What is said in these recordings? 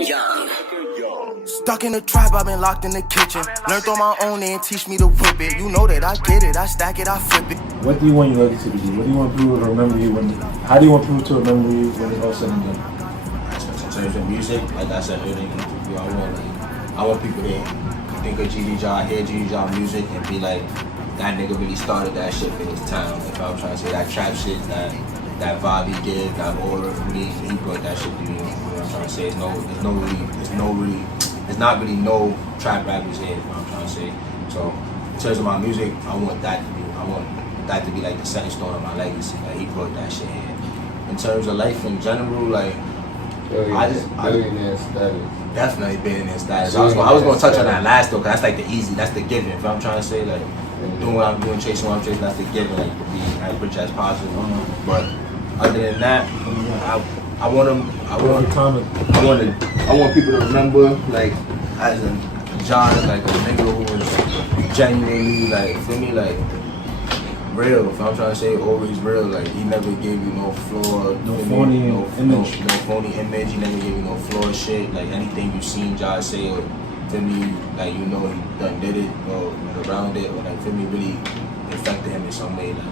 young. Stuck in the trap, I've been locked in the kitchen. Learned on my own, they didn't teach me to whip it. You know that I get it, I stack it, I flip it. What do you want your legacy to be? What do you want people to remember you when? How do you want people to remember you when it's all said and done? In terms of music, like I said earlier, I want people to think of Gigi Jaw, hear Gigi Jaw music, and be like, that nigga really started that shit for his town. If I'm trying to say that trap shit, that vibe he did, that aura for me, he brought that shit to me. You know what I'm trying to say? There's not really no trap rappers here. What I'm trying to say. So in terms of my music, I want that to be like the second stone of my legacy. Like he brought that shit here. In terms of life in general, like billionaire status. Definitely billionaire status. I was gonna touch on that last though, cause that's like the easy, that's the given. If I'm trying to say like doing what I'm doing, chasing what I'm chasing, that's the given. Like to be as rich as possible. But other than that, I want people to remember like as a John, like a nigga who was genuinely like for me like real. If I'm trying to say always real, like he never gave you no flaw, no phony image. No phony image. He never gave you no flaw shit. Like anything you seen John say or to me, like you know he done did it or around it or like for me really affected him in some way. Like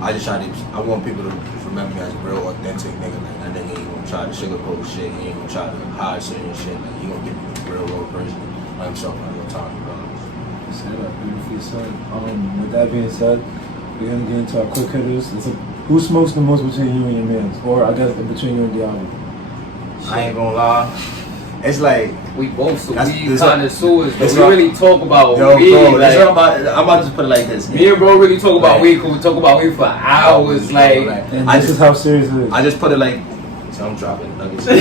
I want people to remember me as a real authentic nigga. Like that nigga ain't gonna try to sugarcoat shit. He ain't gonna try to hide certain shit. Like he gonna give me the real version of himself all the time. Say that beautifully said. With that being said, we're gonna get into our quick hitters. Who smokes the most between you and your mans? Or I guess between you and Diablo? I ain't gonna lie. It's like we both weed connoisseurs, connoisseurs, but we really talk about weed. Bro, like, I'm about to just put it like this. Me and bro really talk about weed. We talk about weed for hours. And this is how serious it is. I just put it like, so I'm dropping nuggets. I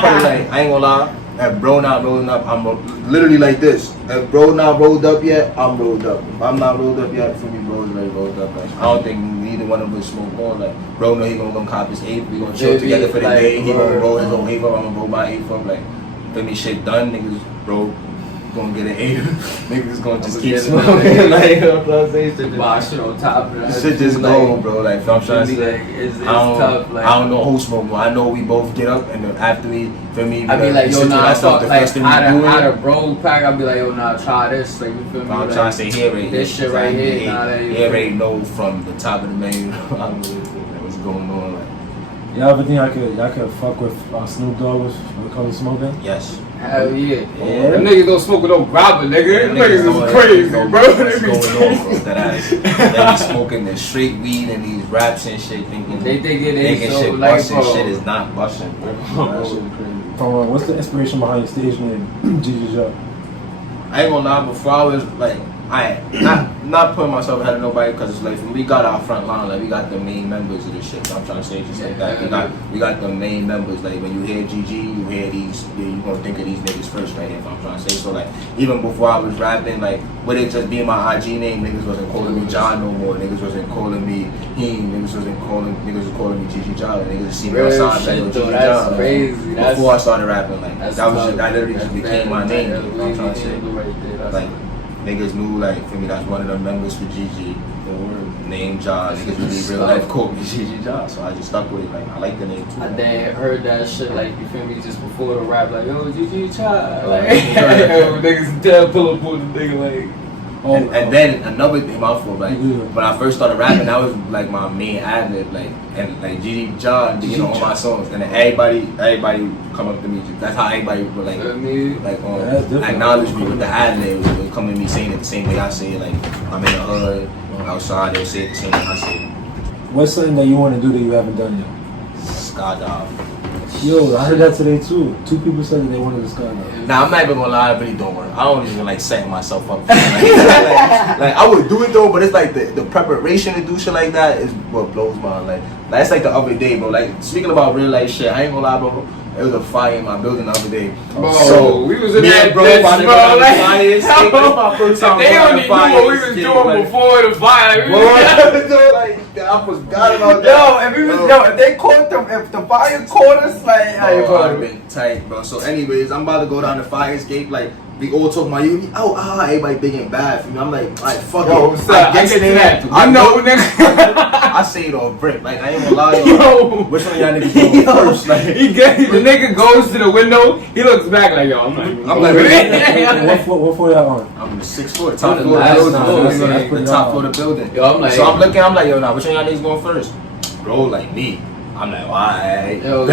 put it like, I ain't gonna lie. If bro not rolling up, I'm literally like this. If bro not rolled up yet, I'm rolled up. If I'm not rolled up yet, for me, bro's already rolled up. Like, I don't think neither one of us smoke more. Like, bro know he gonna come cop his eighth. We gonna chill together for the day. He gonna roll his own eighth up. I'm gonna roll my eighth up. Like, feel me, shit done, niggas, bro. Gonna get an eighth. Niggas gonna just keep smoking. Like, you know what I'm saying? Shit shit on top of that. Shit just go, bro. Like, if I'm trying to say, it's tough. Like, I don't know who smoke more. I know we both get up and then after we, for me, I be like, yo, nah, fuck, like, out of bro pack, I be like, yo, nah, try this. Like, you feel me? I'm trying to say, here, right this shit right here, nah, that he already know from the top of the menu what's going on. Like, y'all ever think y'all could fuck with Snoop Dogg when it comes to smoking? Yes. Hell yeah. Them niggas don't smoke with no grabber, nigga. Them niggas is crazy, bro. What's going on, bro? That ass. They be smoking the straight weed and these raps and shit, thinking they so shit like, busting. Shit is not busting, bro. That shit crazy. From what's the inspiration behind your stage name, Gigi Jaw? I ain't gonna lie, before I was like, I not putting myself ahead of nobody because it's like we got our front line, like we got the main members of the shit. So I'm trying to say just like that. We got the main members. Like when you hear GG, you hear these. You gonna think of these niggas first, right here. If I'm trying to say so, like even before I was rapping, like with it just being my IG name, niggas wasn't calling me John no more. Niggas wasn't calling me Heen. Niggas was calling me GG John. Niggas see me outside like GG John. Crazy. Before I started rapping, like that literally just became my name. You know what I'm trying to say? Like. Niggas knew, like, for me, that's one of the members for Gigi. Name Ja. Niggas really real life called me Gigi Ja. So I just stuck with it. Like, I like the name too. I heard that shit, like, you feel me, just before the rap, like, yo, Gigi Ja. Like, yo, niggas tell pull up on the nigga, like. And then another thing, my fault, like, when I first started rapping, that was like my main ad-lib, like, and like Gigi Ja, you know, on my songs, and then everybody come up to me. That's how everybody would like acknowledge me with the ad-lib. They would come to me saying it the same way I say it, like I'm in the hood, outside. They'll say it the same way I say it. What's something that you want to do that you haven't done yet? Skydive. Yo, I heard that today too. 2 people said that they wanted to skydive. Nah, I'm not even gonna lie, I really don't want to. I don't even like setting myself up. Like I would do it though, but it's like the preparation to do shit like that is what blows my like it's like the other day, bro. Like speaking about real life shit, I ain't gonna lie, bro. It was a fire in my building the other day. Bro, so we was in that bro. Like, My first time they don't even know what we was doing before the fire. I forgot about that. If the fire caught us, like, I would have been tight, bro. So anyways, I'm about to go down the fire escape. Like we all talking about you. Everybody big and bad for me. I'm like, alright, fuck Yo, it. son, I get to that. I know, nigga. I say it on brick. Like, I ain't gonna lie, yo. Yo. Which one of y'all niggas going first? Like, The nigga goes to the window. He looks back like, yo, I'm like, what floor y'all on? I'm in the 6th floor, top the floor of last the building. floor, yeah. The top floor of the building. Yo, I'm like, so I'm looking, I'm like, yo, nah, which one of y'all niggas going first? Bro, like me. I'm like, alright. yo,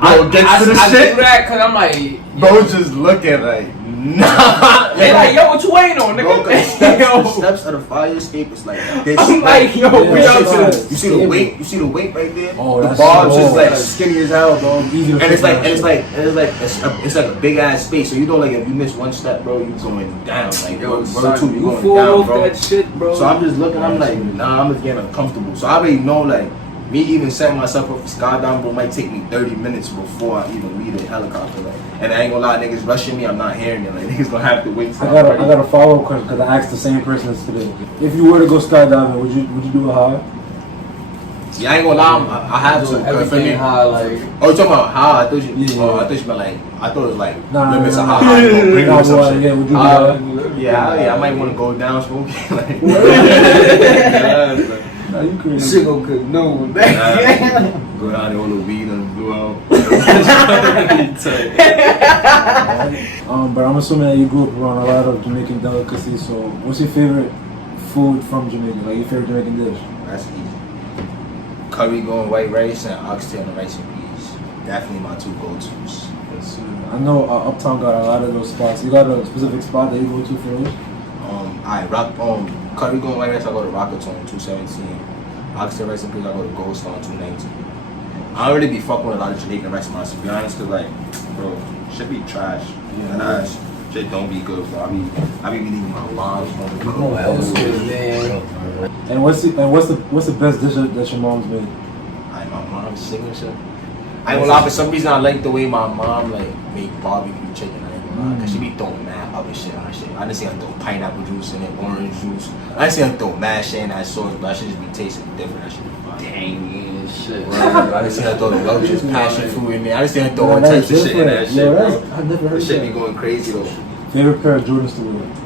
Bro, get to the I shit. do that because I'm like, Bro, just looking like, nah. they like, yo, what you waiting on, Bro, nigga? the steps of the fire escape is like this. I'm like, yo, we Yeah, up to shit. this. You see the weight? You see the weight right there? Oh, the that's bars so is like hard. skinny as hell, bro. Easy to And it's fix like, that it's like a big ass space. So you know, like if you miss one step, bro, you going down. Like Yo, bro, son, two, you you going fall down, off bro. that shit, bro. So I'm just looking. I'm like, nah, I'm just getting uncomfortable. So I already know, like, me even setting myself up for skydiving, bro, might take me 30 minutes before I even leave the helicopter. Like, and I ain't gonna lie, niggas rushing me. I'm not hearing it. Like niggas gonna have to wait. I got a follow-up question because I asked the same person today. If you were to go skydiving, would you do it high? Yeah, I ain't gonna lie, I have to. Everything high, like. Oh, you talking about how? I thought you. Yeah. Oh, I thought you meant like. I thought it was like Nah, limits nah, of nah. how high you gonna bring it or some Nah, shit. yeah, would you do that? Yeah, I might want to go down smoking. Like, Nah, you crazy. Shit gon' cook no. go down there, all the weed and blew out. But I'm assuming that you grew up around a lot of Jamaican delicacies. So, what's your favorite food from Jamaica? Like your favorite Jamaican dish? That's easy. Curry going white rice and oxtail and rice and peas. Definitely my two go-tos. I know Uptown got a lot of those spots. You got a specific spot that you go to for those? Curry going white rice, I go to Rocketone 217. Oxtail rice and peas, I go to Gold Star 219. I don't really be fucking with a lot of Jamaican restaurants, to be honest, cause like, bro, shit be trash. Yeah. Shit don't be good, bro. I be eating my mom's home. What else is there? And what's the best dish that your mom's made? Like my mom's signature. I ain't gonna lie, for some reason I like the way my mom like make barbecue chicken. I ain't gonna lie, cause she be throwing mad other shit on her shit. I done see her throw pineapple juice in it, orange juice. I done see her throw mad shit in that sauce, but that shit just be tasting different. That shit be fire. Dang, yeah, shit. I done see her throw the roaches, passion fruit in there. I done see her throw all types of shit in that shit, bro. I've never heard That shit be that. going crazy though. Favorite pair of Jordans to wear?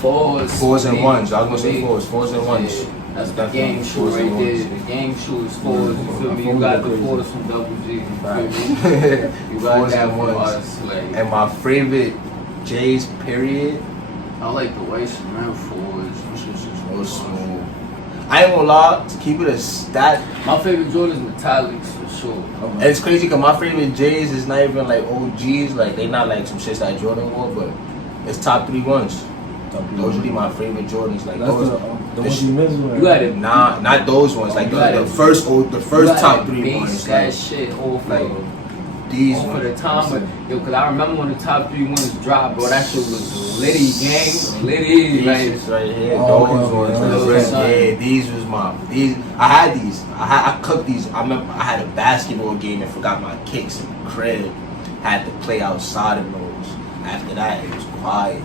Fours and ones. I was gonna say fours and ones. Yeah, that's the Definitely game shoe fours right and there. ones. The game shoe is fours. You feel me? You got the fours from Double G. You feel me? You got Fours that and from ones. us. Like, And my favorite J's period. I like the way cement fours. Them shit's just So smooth. I ain't gonna lie, to keep it a stat. My favorite Jordan's metallics for sure. And it's crazy because my favorite J's is not even like OGs, like they not like some shits that Jordan wore, but it's top 3 ones. Those really my favorite Jordans, like That's those. the ones you missed. You got it. Nah, not those ones. Like You gotta- the first top 3 base ones. that Like, shit off like like these for ones. the time, but yo, cause I remember when the top 3 ones dropped, bro. That shit was litty, gang, litty. These Like, shits right here, Oh, those okay, ones. okay. The Those rest, ones. yeah, these was I had these. I cooked these. I remember I had a basketball game and forgot my kicks in the crib. Had to play outside of those. After that, it was quiet.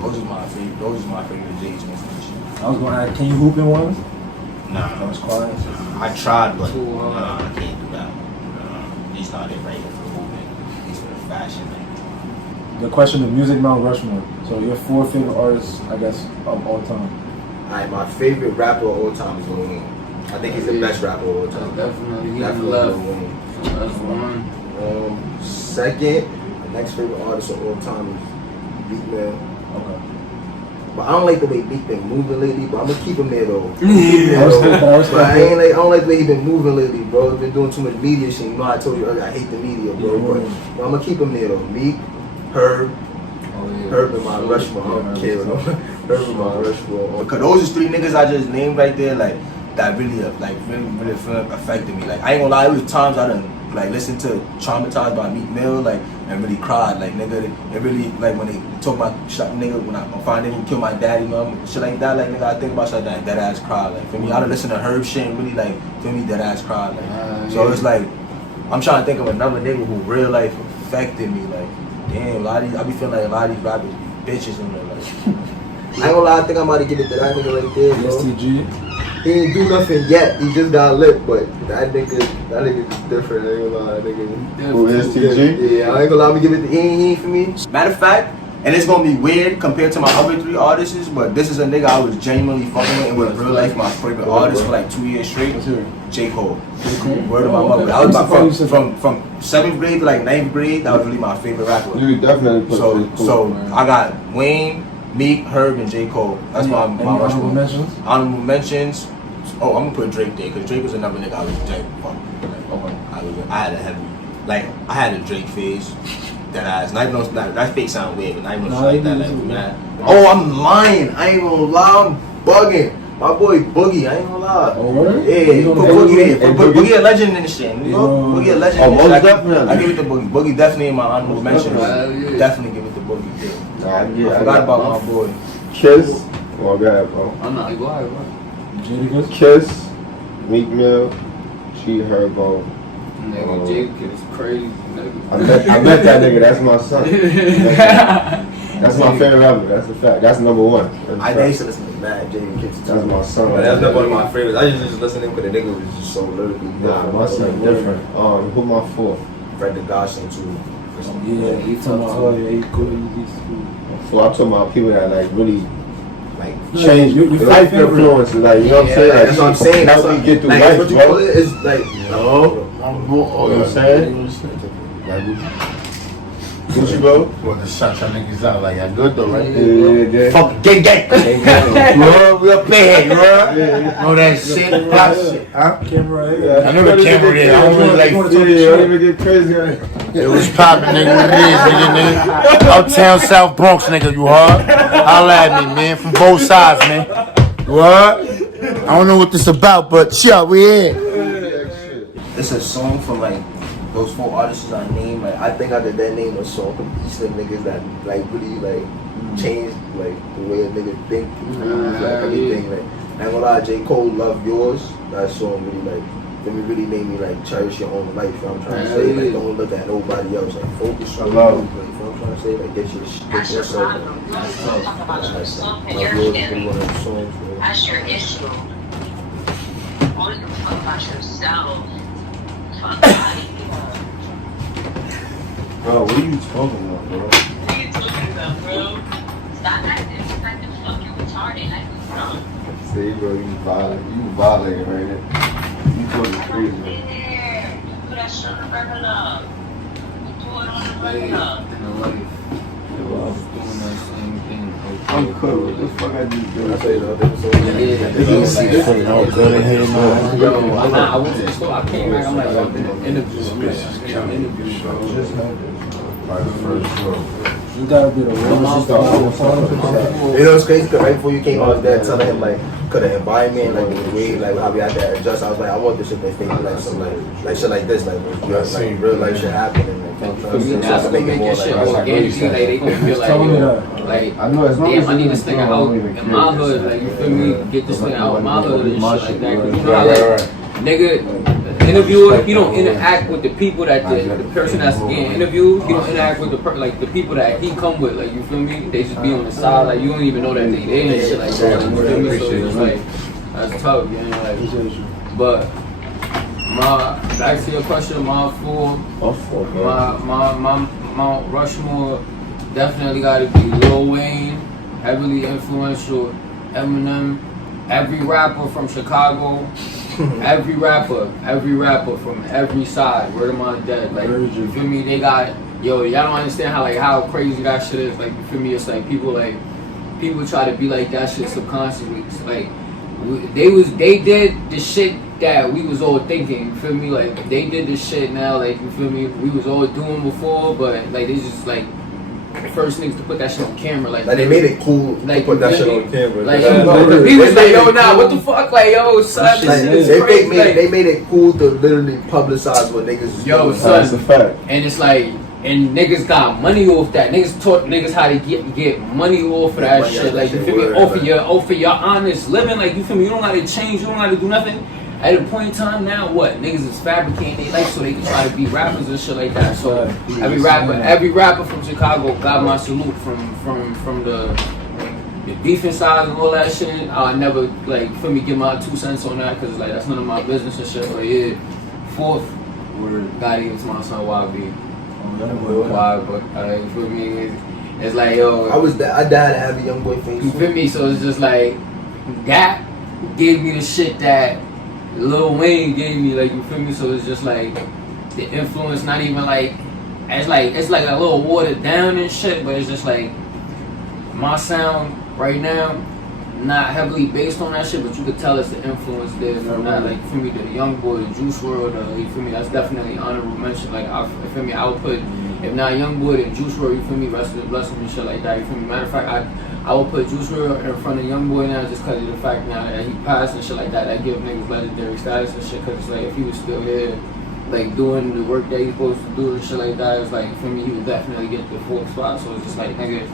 Those is my favorite J's. I was gonna ask, can you hoop in one? Nah, That was quiet. I tried, but Too hard. I can't do that. These not it right here for the movement. These for the fashion. Like. The question of music Mount Rushmore. So your 4 favorite artists, I guess, of all time. Alright, my favorite rapper of all time is Lil Wayne. I think he's the best rapper of all time. definitely, he Definitely left. Lil Wayne. That's one. Second, the next favorite artist of all time is Beat Man. Okay. But I don't like the way Beat been moving lately, but I'm gonna keep him there though. I respect But that. I don't like the way he been moving lately, bro. He's been doing too much media shit. You know I told you earlier I hate the media, bro. Yeah. But I'm gonna keep him there though. Meek, Herb, Oh, yeah. Herb and my Rushmore. I don't care. Herb and my Rushmore. Because those is 3 niggas I just named right there, like that really affected me. Like I ain't gonna lie, it was times I done like listened to Traumatized by Meek Mill, like and really cried. Like nigga, it really like when they talk about shot nigga when I find nigga who killed my daddy, you know, shit like that. Like nigga, I think about shit like that, dead ass cry. Like for me, I done listen to Herb shit and really like feel me, dead ass cry. Like so yeah. it's like I'm trying to think of another nigga who real life affected me. Like damn, a lot of these, I be feeling like a lot of these rappers be bitches in real life. I ain't gonna lie, I think I'm about to give it to that nigga right there, bro. STG. He ain't do nothing yet. He just got lit, but that nigga is different. I ain't gonna lie, that nigga. Who is TG? Yeah, I ain't gonna lie. I'm gonna give it to he ain't for me. Matter of fact, And it's gonna be weird compared to my other 3 artists, but this is a nigga I was genuinely fucking with and was real life my favorite artist for like 2 years straight. J. Cole. Word of my mother. I was from 7th grade to like 9th grade, that was really my favorite rapper. You definitely put So I got Wayne, Meek, Herb, and J. Cole. That's my honorable mentions. Honorable mentions. Oh, I'm gonna put Drake there because Drake was another nigga I was genuinely fucking with. I had a heavy, like I had a Drake phase. That ass. Not even that face sound weird, but not even like that. Like, man. Oh, I'm lying. I ain't gonna lie. I'm bugging. My boy Boogie. I ain't gonna lie. Oh, word? Yeah, put Boogie there. Put Boogie a legend in the shit. You know? Boogie a legend. Oh, most definitely. I give it to Boogie. Boogie definitely in my honorable mentions. Definitely give it to Boogie. Yeah. I forgot about my boy. Kiss. Well, go ahead, bro. I'm not. Go ahead. Kiss. Meek Mill. She Herbo. Nigga, Jake is crazy. Nigga. I met that nigga. That's my son. That's my favorite rapper. That's a fact. That's number 1. I used to listen to Mad Jay Kids. That's my son. But that's not one of my favorites. I used to just listen to him because the nigga was just so lyrically. Nah, my son different. Who my 4? Fred the Goshen too. Yeah, he talking about he cool. I'm talking about people that like really like change life influence. Like you know what I'm saying? Like, that's what I'm saying. That's what you get through like, life, what you bro. call it is like You know what I'm saying? Gucci, bro. Well, the shots y'all niggas out like y'all good though, right? Yeah. Fuck gang. Bro, we up there, bro. Know that shit, pop shit, huh? Camera. I know the camera there. I don't really like. Don't even get crazy. It was poppin', nigga. What it is, nigga. Uptown South Bronx, nigga. You heard? Holla at me, man. From both sides, man. You heard? I don't know what this about, but shit, we here. it's a song from like those 4 artists I named. Like I think I did that name a song from Eastern niggas that like really like changed like the way a nigga think, like everything. Like I ain't gonna lie, J. Cole, Love Yours. That song really like really made me like cherish your own life. You know what I'm trying to say, like don't look at nobody else. Like focus on you. Like, you know what I'm trying to say, like get yourself. Love Yours is really one of those songs. That's your issue. All you fuck about yourself. Fuck about it. Bro, what are you talking about, bro? What are you talking about, bro? Stop acting like the fuck you retarded. Like you drunk. See, bro, you violating right now. You talking crazy, man. You put that shit on the regular. You do it on the regular. I'm cool. What the fuck I just do? I say the other episode. Go ahead, man. Yo, I went to the store. I came back. I'm like, yo, interview. You gotta be the one. You know it's crazy because right before you came, I was there telling him like, could the environment, like the way, like how we had to adjust. I was like, I want this shit to think like some like shit like this, like real life shit happening. That's what make your shit organically. Like they can feel like, yo, like I know as long damn, as I need this nigga out in my hood. Like you feel me? Get this nigga out in my hood and shit like that. 'Cause you know how like nigga. Interviewer, he don't interact with the people that the person that's getting interviewed. He don't interact with the people that he come with. Like you feel me? They just be on the side. Like you don't even know that they there and shit like that. Like, you feel me? So it's like that's tough, you know. Like, but back to your question, my Rushmore definitely got to be Lil Wayne, heavily influential, Eminem, every rapper from Chicago. Every rapper from every side, word of my dead. Like you feel me? They got y'all don't understand how crazy that shit is. Like you feel me? It's like people try to be like that shit subconsciously. It's like they did the shit that we was all thinking. You feel me? Like they did this shit now. Like you feel me? We was all doing before, but like they just like the first niggas to put that shit on camera. Like they made it cool like, to put that shit on camera. Like he was like, yo, nah, what the fuck? Like, yo, son, this shit is crazy. They made it cool to literally publicize what niggas was yo, doing. son, that's a fact. And it's like, and niggas got money off that. Niggas taught niggas how to get money off of that shit. Like, you feel me? Off of your honest living. Like, you feel me? You don't gotta change. You don't gotta do nothing. At a point in time now, what niggas is fabricating their life so they can try to be rappers and shit like that. So every rapper from Chicago got my salute from the beefing side and all that shit. I never like for me give my 2 cents on that because like that's none of my business and shit. But yeah, 4th gotta give it to my son YB. Why? But for me, It's like, yo, I died to have a young boy face. you feel me? So it's just like that gave me the shit that Lil Wayne gave me, like, you feel me? So it's just like the influence, not even like it's like a little watered down and shit, but it's just like my sound right now, not heavily based on that shit, but you could tell it's the influence there from that. Like, you feel me, the Young Boy, the Juice WRLD, you feel me, that's definitely honorable mention. Like, you feel me, I would put, if not Young Boy, then Juice WRLD, you feel me, rest of the blessing and shit like that, you feel me. Matter of fact, I would put Juice WRLD in front of Young Boy now just because of the fact now that he passed and shit like that, that give niggas legendary status and shit, because it's like, if he was still here, like, doing the work that he's supposed to do and shit like that, it's like, you feel me, he would definitely get the fourth spot. So it's just like, nigga,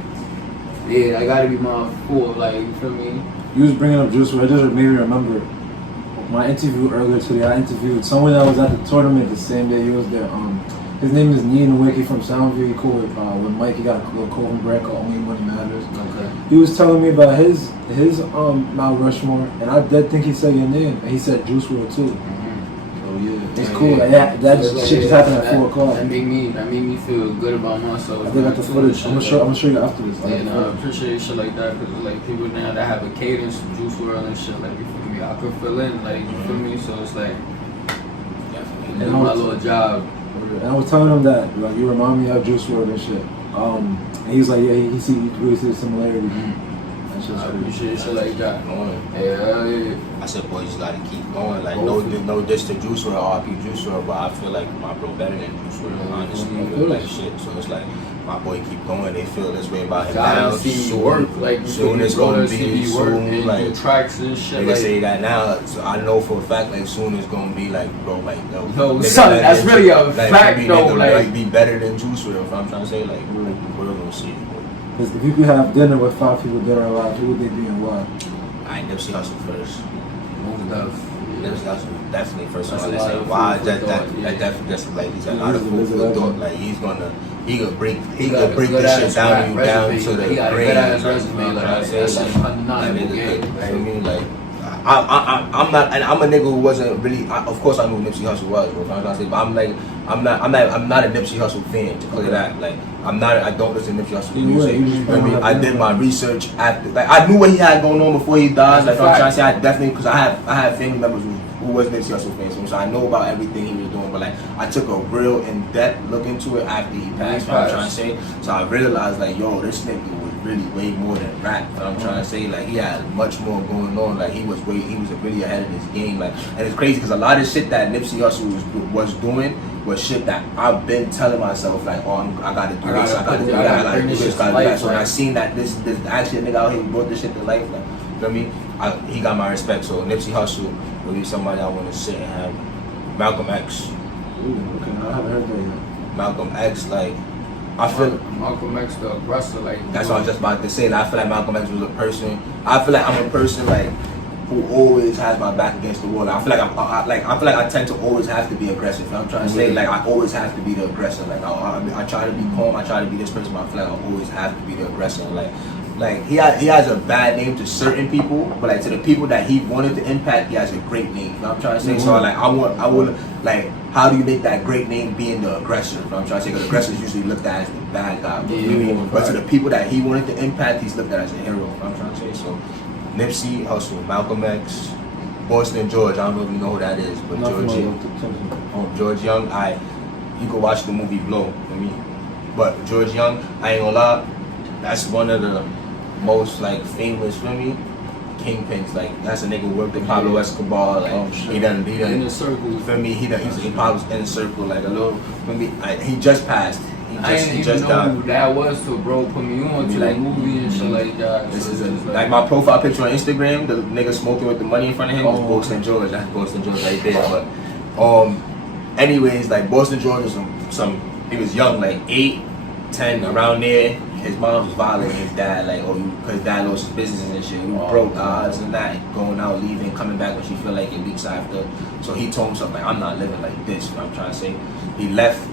yeah, I gotta be my four, like, you feel me? You was bringing up Juice WRLD, it just made me remember my interview earlier today. I interviewed someone that was at the tournament the same day he was there. His name is Neen Wiki from Soundview. He cool with Mike. He got a little Colvin Brett called Only Money Matters. Okay. He was telling me about his Mount Rushmore, and I did think he said your name, and he said Juice WRLD too. So yeah, it's cool. Like, that shit just happened at 4 o'clock. That made me feel good about myself. I think got the footage. I'm gonna show you after this. Yeah, no, I appreciate shit like that, because like people now that have a cadence to Juice WRLD and shit, like, you feel me, I could fill in, like, you feel me, so it's like definitely doing my little job. And I was telling him that, like, you remind me of Juice WRLD and shit. And he was like, yeah, he really see the similarity. That's just I appreciate shit like that. I said, boy, you just gotta keep going. Like, no diss to Juice WRLD, RP Juice WRLD, but I feel like my bro better than Juice WRLD, honestly. Like, shit. So it's like, my boy keep going. They feel this way about him now. See me work, like, soon it's gonna be soon, like tracks and shit. They say that now. So I know for a fact, like, soon it's gonna be like, bro, like, yo, son, that's really a fact, though. Like, be better than Juice WRLD. If I'm trying to say, like, the world gonna see it. Because if you could have dinner with 5 people dead or alive, who would they be and why? I Nipsey Hussle first. Nipsey Hussle definitely first. That's One. a lot of Why? food That for thought, definitely that's like he's a Yeah, lot of he's food a for legend. thought. Like he could break got this good shit ass down rap you down resume. to the He got a brain. good ass resume, like, that's just undeniable Like, game. I mean, like, I'm not, and I'm a nigga who wasn't really. Of course, I knew who Nipsey Hussle was, bro. I'm trying to say, but I'm not a Nipsey Hussle fan. To clear that, like, I don't listen to Nipsey Hussle music. You know what I mean? I did my research after, like, I knew what he had going on before he died. Like, I'm trying to say, I definitely, because I have family members who was Nipsey Hussle fans, so I know about everything he was doing. But like, I took a real in-depth look into it after he passed. What I'm trying to say, so I realized, like, yo, this nigga was really way more than rap. But I'm trying to say, like, he had much more going on. Like, he was really ahead of his game. Like, and it's crazy because a lot of shit that Nipsey Hussle was doing was shit that I've been telling myself, like, oh, I gotta do this, I gotta do that, I gotta do this, gotta do that. So when I seen that this actually a nigga out here who brought this shit to life, like, you know what I mean? He got my respect. So Nipsey Hussle would be somebody I want to sit and have. Malcolm X. Ooh, okay, I haven't heard that yet. Malcolm X, like, I feel Malcolm X, the aggressor, like, that's what I was just about to say. Like, I feel like Malcolm X was a person. I feel like I'm a person like who always has my back against the wall. Like, I feel like I feel like I tend to always have to be aggressive. You know what I'm trying to say, like, I always have to be the aggressor. Like, I try to be calm. I try to be this person, but I feel like I always have to be the aggressor. Like he has a bad name to certain people, but like to the people that he wanted to impact, he has a great name. You know what I'm trying to say? So like I would like, how do you make that great name being the aggressor? You know what I'm trying to say? Because the aggressor is usually looked at as the bad guy. But to the people that he wanted to impact, he's looked at as a hero. You know what I'm trying to say? So Nipsey Hussle, Malcolm X, Boston George. I don't know if you know who that is, but George Young. You could watch the movie Blow. But George Young, I ain't gonna lie, that's one of the most like famous for me kingpins. Like, that's a nigga who worked with Pablo Escobar. Like, he done in the circle. for me. He's in Pablo's inner circle. Like a little for me. He just passed. I didn't even know who that was till bro put me on to that movie and shit like that. This is like my profile picture on Instagram. The nigga smoking with the money in front of him was Boston George. That's Boston George right there. But anyways, like Boston George was he was young, like 8, 10, around there. His mom was violating his dad, like, because dad lost his business and shit. We broke, this and that, going out, leaving, coming back when she feel like it weeks after. So he told himself, like, I'm not living like this. You know what I'm trying to say? He left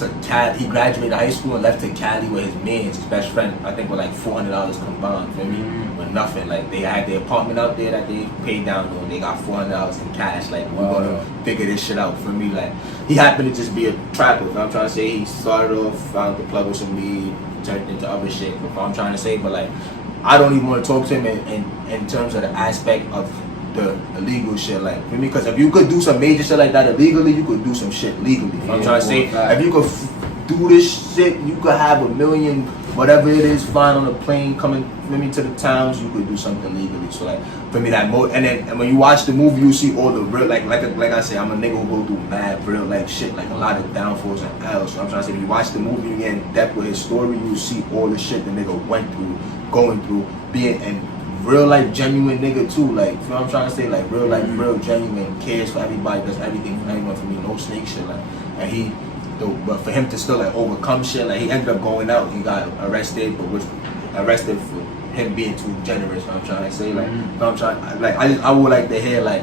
to Cali. He graduated high school and left to Cali with his man, his best friend. I think with like $400 combined. Feel me? With nothing. Like they had their apartment out there that they paid down on. They got $400 in cash. Like we're gonna figure this shit out. For me, like he happened to just be a trapper. If I'm trying to say, he started off, found the plug with some weed, turned into other shit. If I'm trying to say, but like I don't even want to talk to him in terms of the aspect of the illegal shit, like for me, because if you could do some major shit like that illegally, you could do some shit legally. I'm trying to say, if you could do this shit, you could have $1 million, whatever it is, flying on a plane coming with me to the towns. You could do something legally. So like for me, that and when you watch the movie, you see all the real like I say, I'm a nigga who go through mad real like shit, like a lot of downfalls and L's. So I'm trying to say, when you watch the movie, you get in depth with his story, you see all the shit the nigga went through, going through, being and real life genuine nigga too, like you know what I'm trying to say, like real life, real genuine, cares for everybody, does everything for anyone. For me, no snake shit, like, and but for him to still like overcome shit, like he ended up going out, he got arrested, but was arrested for him being too generous. You know what I'm trying to say, like, you know what I'm trying, like I would like to hear like.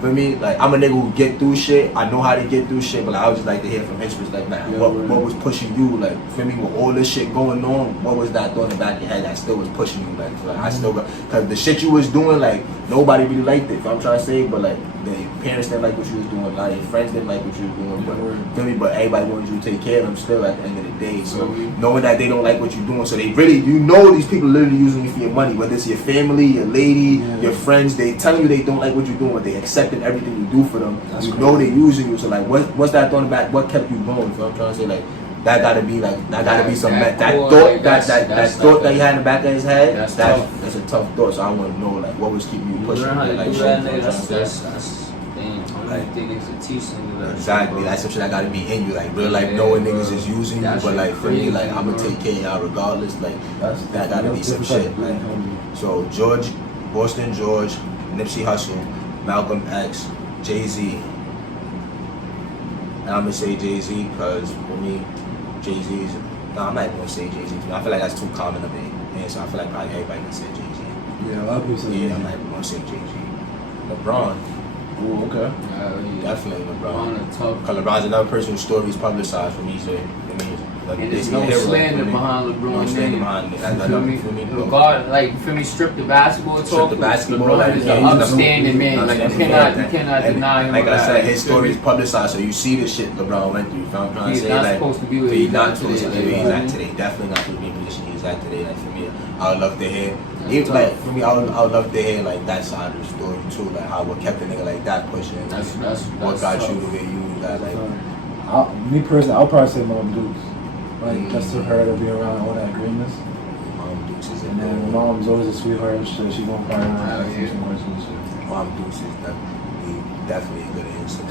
For me, like I'm a nigga who get through shit. I know how to get through shit, but like, I would just like to hear from his perspective, like, what was pushing you, like, for me, with all this shit going on, what was that thought in the back of your head that still was pushing you, like I still got, cause the shit you was doing, like nobody really liked it. If I'm trying to say, but like the parents didn't like what you was doing, a lot of your friends didn't like what you was doing, but feel me, but everybody wanted you to take care of them still at the end of the day. So knowing that they don't like what you're doing, so they really, you know, these people literally using you for your money, whether it's your family, your lady, your friends, they telling you they don't like what you're doing, but they accepting everything you do for them. That's you know they're using you. So like, what's that thought back? What kept you going? So I'm trying to say, like, that gotta be like, that gotta be some that thought that thought that he had in the back of his head. That's a tough thought. So I want to know like what was keeping you pushing. Like, exactly, that's some shit that gotta be in you. Like real life, knowing niggas is using you, but like for me, like I'm gonna take care of y'all regardless. Like that gotta be some shit. Like so, Boston George, Nipsey Hussle, Malcolm X, Jay-Z. And I'm gonna say Jay-Z because for me, Jay-Z's. No, I'm not even gonna say Jay-Z. I feel like that's too common of an answer. I feel like probably everybody can say Jay-Z. Yeah, a lot of people say Jay-Z. Yeah, I'm not even gonna say Jay-Z. LeBron. Oh, okay. Definitely LeBron. Because LeBron's another person whose story is publicized for me. So, and there's no slander behind LeBron's name. Feel me? Regard, like, feel me, strip the basketball talk. Strip the basketball. LeBron is an upstanding man. You cannot deny him. Like I said, his story is publicized, so you see the shit LeBron went through. You know what I'm trying to say? He's not supposed to be where he's not supposed to be where he's at today. Definitely not supposed to be in the position he's at today. Like for me, I would love to hear. Even like for me, I would love to hear like that side of the story too, like how what kept a nigga like that pushing. That's what got you the way you that like. Me personally, I'll probably say Mom Dukes. Like just to her to be around all that greatness. Mom Dukes is and then Mom's always a sweetheart and shit. She gonna probably Mom Dukes is definitely a good answer.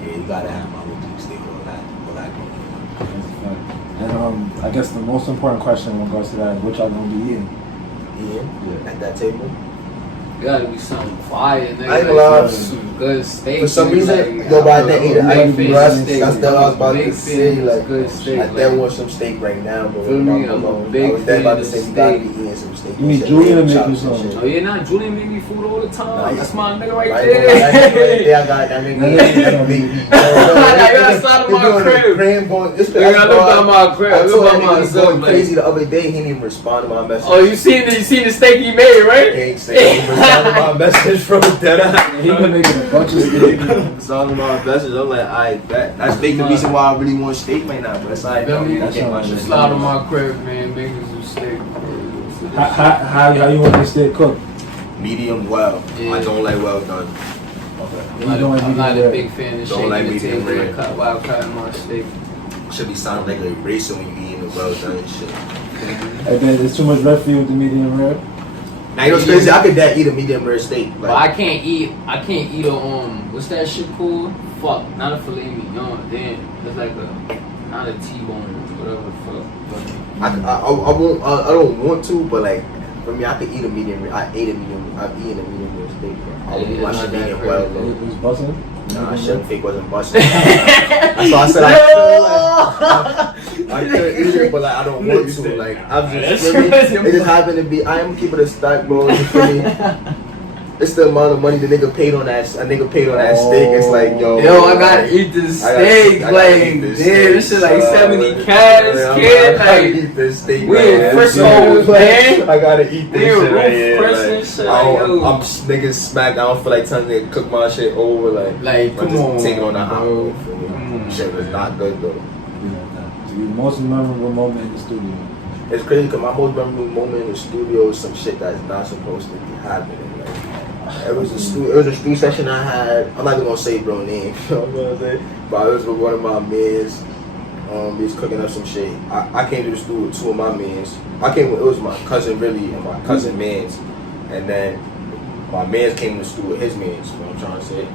Yeah, you gotta have Mom Dukes there, all that going on. And I guess the most important question in regards to that is what y'all gonna be eating? Yeah. At that table. It gotta be something fire, nigga. I ain't gonna some good steak. For some reason, nobody didn't eat it. I ain't breast. That's what I was about to say. Like, good steak. I definitely want some steak right now, bro. Feel me? I'm a big fan about to of say you steak. gotta be eating some steak. You need Julian to make you some. Oh yeah, nah, Julian make me food all the time. Nah, That's my nigga right Right there. there, I got that nigga. This I look by my crib. I told him he was myself, going crazy the other day. He didn't even respond to my message. Oh, you seen the steak he made, right? He ain't saying he responded to my message from dead eye. He been making a bunch of steak. Responding to my message. I'm like, alright, that's big the reason why I really want steak right now. But it's alright. Just slide on my crib, man. Making some steak. How you want your steak cooked? Medium well. Yeah. I don't like well done. I'm not a big fan of Don't like shaking the medium table rare. while cutting my steak. Should be sounding like a eraser when you eating the well done and shit. And then there's too much red for you with the medium rare. Now you know what's crazy? I could eat a medium rare steak. But I can't eat a what's that shit called? Fuck, not a filet mignon. Damn, it's like not a T-bone, whatever the fuck. I don't want to, but like for me, I could eat a medium rare. I've eaten a medium rare steak. Bro. I would watch it medium well though. It was busting. Nah, shit, fake wasn't busting. That's why I said I couldn't eat it, but like I don't want to. Like I'm just, it just happened to be. I am keeping a stack, bro. You feel me? It it's the amount of money the nigga paid on that. A nigga paid on that steak. It's like, yo, I gotta eat this steak. Like, this shit like 70 cash, kid. I gotta Like, eat this steak. we in Frisco, man. I gotta eat We this in shit right here. Chris Like, and shit. Like, yo. I'm niggas smacked. I don't feel like telling nigga to cook my shit over. Like Come just on, take it on the hot. bro. Shit was not good though. Your most memorable moment in the studio. It's crazy because my most memorable moment in the studio is some shit that's not supposed to be happening. Like, it was a studio session I had. I'm not even gonna say bro name, you know what I'm saying? But I was with one of my mans. He was cooking up some shit. I came to the studio with two of my mans. It was my cousin really and my cousin mans, and then my mans came to the studio with his mans. You know what I'm trying to say?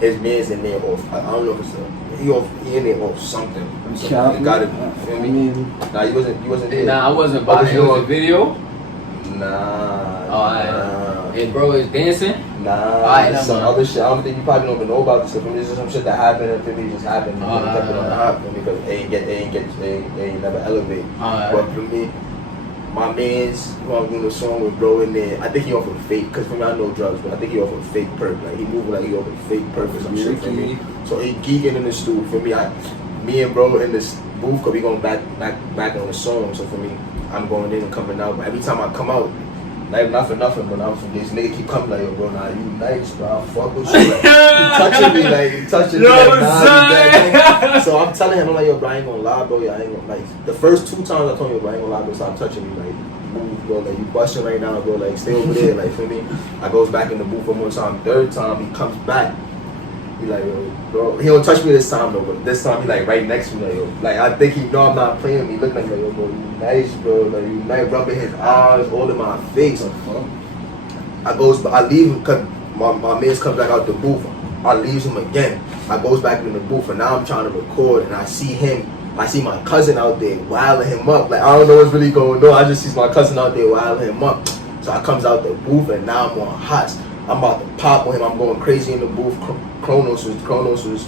His man's in there off. I don't know if it's he in there off something. So he got it. You feel me? Nah, he wasn't there. Nah, I wasn't by it. Was a video? Nah. Alright. And bro is dancing? Nah. It's some other shit. I don't think you probably don't even know about this stuff. This is some shit that happened and for me just happened. And kept it on the hot for me because they ain't never elevate. But for me, my man's who I'm doing a song with bro in there, I think he off a fake, cause for me I know drugs, but I think he off a fake perk. Like he moving like he off a fake perk or some shit for me. So he geeking in the stool for me. Me and bro in this booth, cause we going back on the song. So for me, I'm going in and coming out. But every time I come out, like not for nothing, but I'm from this nigga keep coming like, yo bro, nah you nice, bro. I fuck with you. Like, you touching me like nah, you that. So I'm telling him, I'm like, yo bro, I ain't gonna lie, bro. I ain't gonna like the first 2 times I told you, bro, I ain't gonna lie, bro, stop touching me, like move, bro, like you busting right now, bro, like stay over there, like for me. I goes back in the booth one more time. 3rd time he comes back. He like, yo, bro, he don't touch me this time though, but this time he like right next to me, like, yo, like I think he know I'm not playing. He look like, yo, bro, you nice, bro, like you nice, rubbing his eyes all in my face. I leave him cause my man comes back out the booth. I leaves him again. I goes back in the booth and now I'm trying to record and I see my cousin out there wilding him up. Like I don't know what's really going on. I just see my cousin out there wilding him up. So I comes out the booth and now I'm on hots. I'm about to pop with him. I'm going crazy in the booth. Kronos was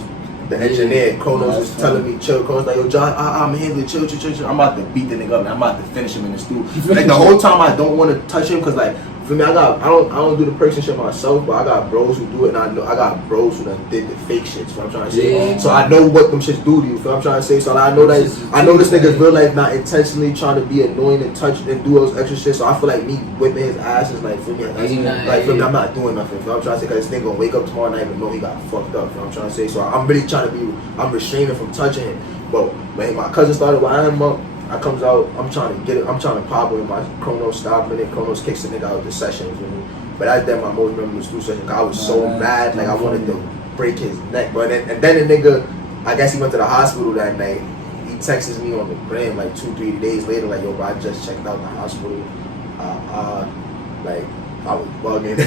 the engineer. Kronos was telling me chill. Kronos like, yo, John, I'm handling chill. I'm about to beat the nigga up. I'm about to finish him in the stool. Like the whole time I don't want to touch him because like for me, I don't do the perks and shit myself, but I got bros who do it, and I got bros who done did the fake shit. So I'm trying to say, so I know what them shits do to you. So I'm trying to say, so I know this nigga's real life not intentionally trying to be annoying and touch and do those extra shit. So I feel like me whipping his ass is like for me, I'm not doing nothing. So I'm trying to say, because this nigga gonna wake up tomorrow night and know he got fucked up. So I'm trying to say, so I'm really trying to I'm restraining from touching him. But when my cousin started winding him up, I comes out, I'm trying to pop with my Kronos stopping it, Kronos kicks the nigga out of the session, you know? But that's my most memorable school session, cause I was so mad, like I wanted to break his neck. But then the nigga, I guess he went to the hospital that night. He texts me on the gram like 2-3 days later, like, yo bro, I just checked out the hospital. Like I was bugging.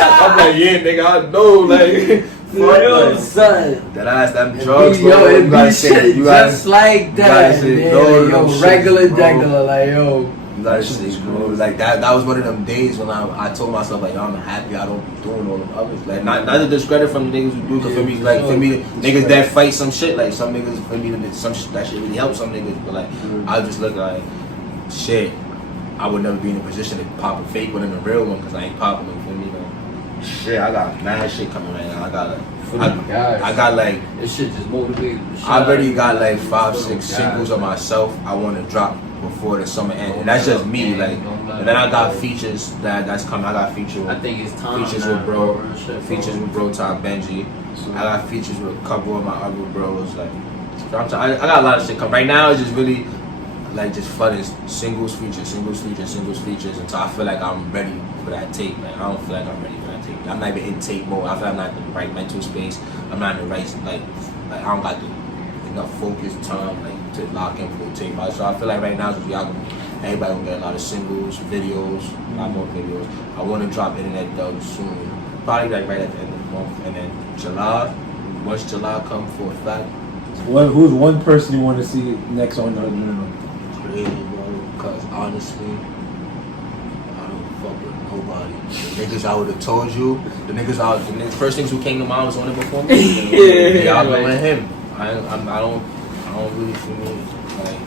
I'm like, yeah nigga, I know, like yo, son. That ass, them drugs, yo, it be shit just like that. Say, yo, regular, like yo. You gotta say, bro. Like that was one of them days when I told myself like, yo, I'm happy I don't be doing all them others. Like not to discredit from the niggas who do, but for me, like for me, niggas that fight some shit, like some niggas for me, some shit that shit really helps some niggas. But like I just look like shit. I would never be in a position to pop a fake one and a real one because I ain't popping them. For me, though. Shit, I got mad shit coming right now. I got like this shit just motivated. I already got like 5-6 singles of myself I want to drop before the summer ends, and that's just me. Like, and then I got features that's coming. I got features. I think it's time. Features with bro. Features with bro Tom Benji. I got features with a couple of my other bros. Like, so I got a lot of shit coming. Right now, it's just really like just flooding singles features until I feel like I'm ready for that tape. Like I don't feel like I'm ready for that tape. I'm not even in tape mode. I feel like I'm not in the right mental space. I'm not in the right like I don't got enough focus time like to lock in for the tape. So I feel like right now is everybody gonna get a lot of singles, videos, a lot more videos. I want to drop Internet Dogs soon, probably like right at the end of the month, and then July. Once July come for a fact. Who's one person you want to see next on the journal? Crazy, bro, because honestly, I don't fuck with nobody. The niggas I would have told you, the first things who came to mind was on it before me. Diablo and him. I don't really feel me. Like,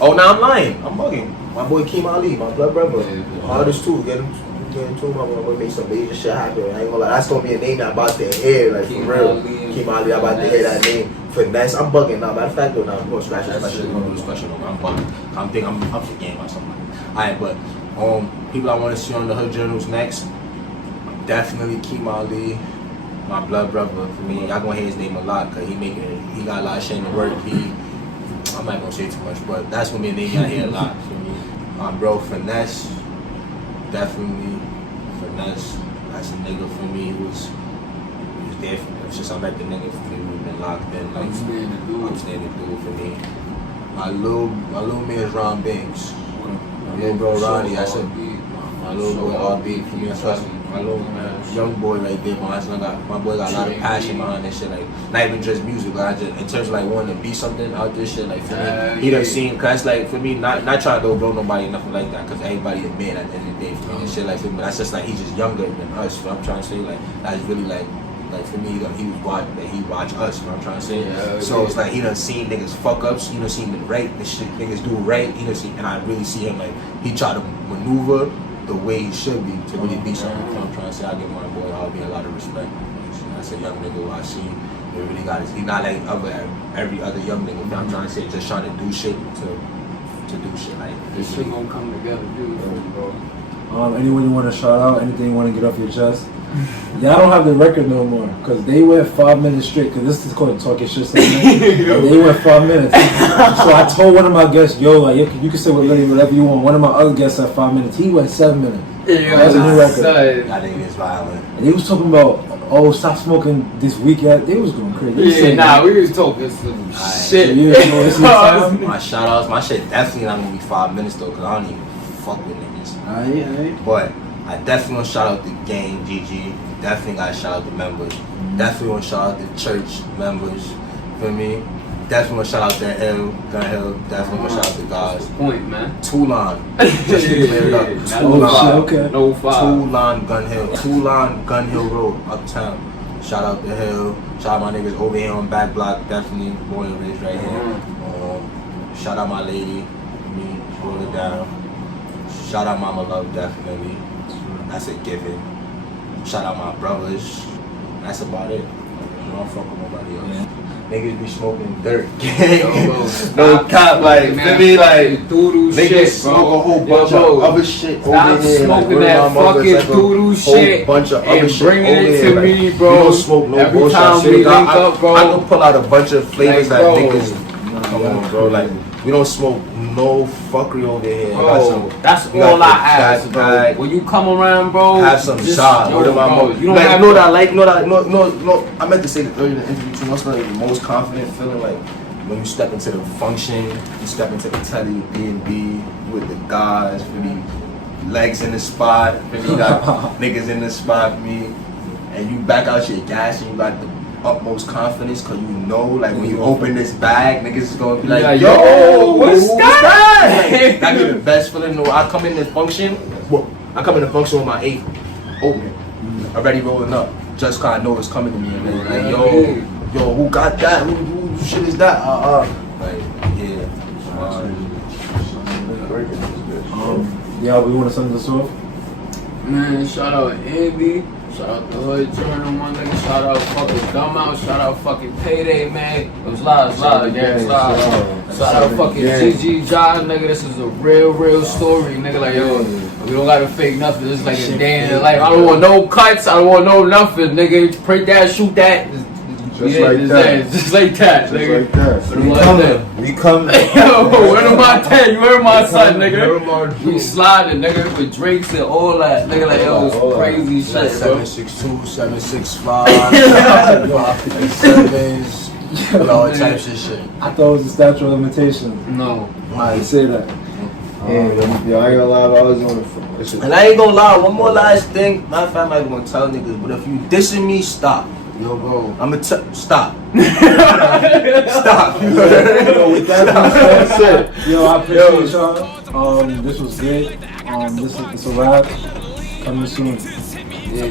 oh, now I'm lying. I'm bugging. My boy Keem Ali, my blood brother, hardest too. Get him getting to him, I'm gonna make some major shit happen. I ain't gonna lie, that's gonna be a name I'm about to hear, like, for real. Keem Ali, I'm about to hear that name. Finesse, I'm bugging now. Matter of fact, though, now I'm gonna scratch that shit. I'm gonna do this question over. I'm bugging. I'm forgetting about something. Alright, but people I want to see on the Hood Journals next, definitely Keem Ali, my blood brother. For me, y'all gonna hear his name a lot because he got a lot of shit in the work. I'm not gonna say too much, but that's gonna be a name y'all hear a lot for me. My bro Finesse, definitely Finesse. That's a nigga for me. He was there for me. Since I met the nigga for me, we've been locked in. Like, outstanding dude for me. My little man's Ron Banks. My little bro Ronnie, I said my little boy RB for me. My little young boy right there. My boy got a lot of passion behind this shit. Like, not even just music, but in terms of like wanting to be something out this shit. Like for me, he done seen. Cause like for me, not trying to blow nobody nothing like that. Cause everybody a man at the end of the day for me and shit like for me. But that's just like he's just younger than us. So I'm trying to say like that's really like for me, he was watching that he watched us. You know what I'm trying to say? Yeah, so it's like he done seen niggas fuck ups. He done seen the right, the shit niggas do right. He done seen, and I really see him like he try to maneuver the way he should be to really be something. You know what I'm trying to say? I give my boy RB a lot of respect. That's a young nigga who I see. He really got his. He not like every other young nigga. You know what I'm trying to say? Just trying to do shit to do shit like this shit gonna come together, dude. Anyone you want to shout out? Anything you want to get off your chest? Y'all don't have the record no more because they went 5 minutes straight. Because this is called talking shit segment. They went 5 minutes. So I told one of my guests, "Yo, like you can say whatever you want." One of my other guests at 5 minutes. He went 7 minutes. Yeah, that's a new record. I think it's violent. And he was talking about, stop smoking this weekend. They was going crazy. We was talking some shit. My shout outs, my shit definitely not gonna be 5 minutes though, because I don't even fuck with niggas. Alright. But I definitely want to shout out the gang, GG. Definitely got to shout out the members. Definitely want to shout out the church members. Feel me? Definitely want to shout out the Gun Hill. Definitely want to shout out the guys. Point, man. Toulon. Just to clear it up. Toulon. No five. Toulon, Gun Hill. Toulon, Gun Hill Road, uptown. Shout out the Hill. Shout out my niggas over here on Back Block. Definitely born and raised right here. Shout out my lady. Me, hold it down. Shout out Mama Love, definitely. That's a given. Shout out my brothers. That's about it. I don't fuck with nobody else. Niggas be smoking dirt. No cap, like, feel me, like, niggas smoke a whole bunch of other shit over here. Stop smoking that fucking doodoo shit bunch of other shit bringing it to me, bro. We don't smoke no every bullshit time shit. we link up, bro. I can pull out a bunch of flavors like, that niggas. Come on, bro. Like, we don't smoke no fuckery over here. Bro, that's all I ask, bro. When you come around, bro, have some shot. You don't like, have know that, like, no. I meant to say that earlier in the interview too. What's like the most confident feeling like when you step into the function, you step into the telly, B&B with the guys, for me, legs in the spot, for me, got niggas in the spot, for me, and you back out your gas and you got the utmost confidence because you know, like, when you open this bag, niggas is gonna be like, yo, what's that? Like, that be the best feeling. No, I come in the function with my 8 open, already rolling up, just cause I know it's coming to me, and then like, yo, who got that? Who shit is that? Like, yeah. Yeah, we want to send this off. Man, shout out Andy. Shout out the Hood Journal, my nigga. Shout out fucking Dumb Out. Shout out fucking Payday, man. It was live, gang. Shout out fucking GG John, nigga. This is a real story, nigga. Like, yo, we don't gotta fake nothing. This is like a day in the life. I don't want no cuts. I don't want no nothing, nigga. Print that, shoot that. Just like that. Just like that, nigga. We come. Yo, where am I 10? You heard my son, nigga. We sliding, nigga, with drinks and all that. Nigga, like, yo, it's crazy shit, bro. 762, 765, 557s, all types of shit. I thought it was a statute of limitations. No. Why you say that? Yo, I ain't gonna lie, I was on the phone. And I ain't gonna lie, one more last thing. Matter of fact, I'm not even gonna tell niggas, but if you dissing me, stop. Yo, bro. I'ma stop. Stop. Yo, with that said, yo, I appreciate y'all. This was good. This is a wrap. Coming soon. Yeah.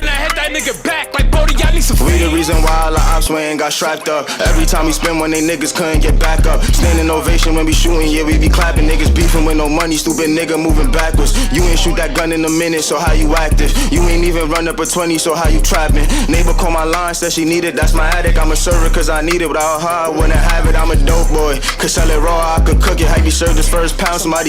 And I hit that nigga back like Bodie, I need some. We the reason why all the ops we ain't got strapped up. Every time we spin when they niggas couldn't get back up. Standing ovation when we shooting, yeah, we be clapping. Niggas beefing with no money, stupid nigga moving backwards. You ain't shoot that gun in a minute, so how you active? You ain't even run up a 20, so how you trapping? Neighbor call my line, said she need it, that's my attic. I'm a server cause I need it, without her I wouldn't have it. I'm a dope boy, could sell it raw, I could cook it. How you serve this first pound, somebody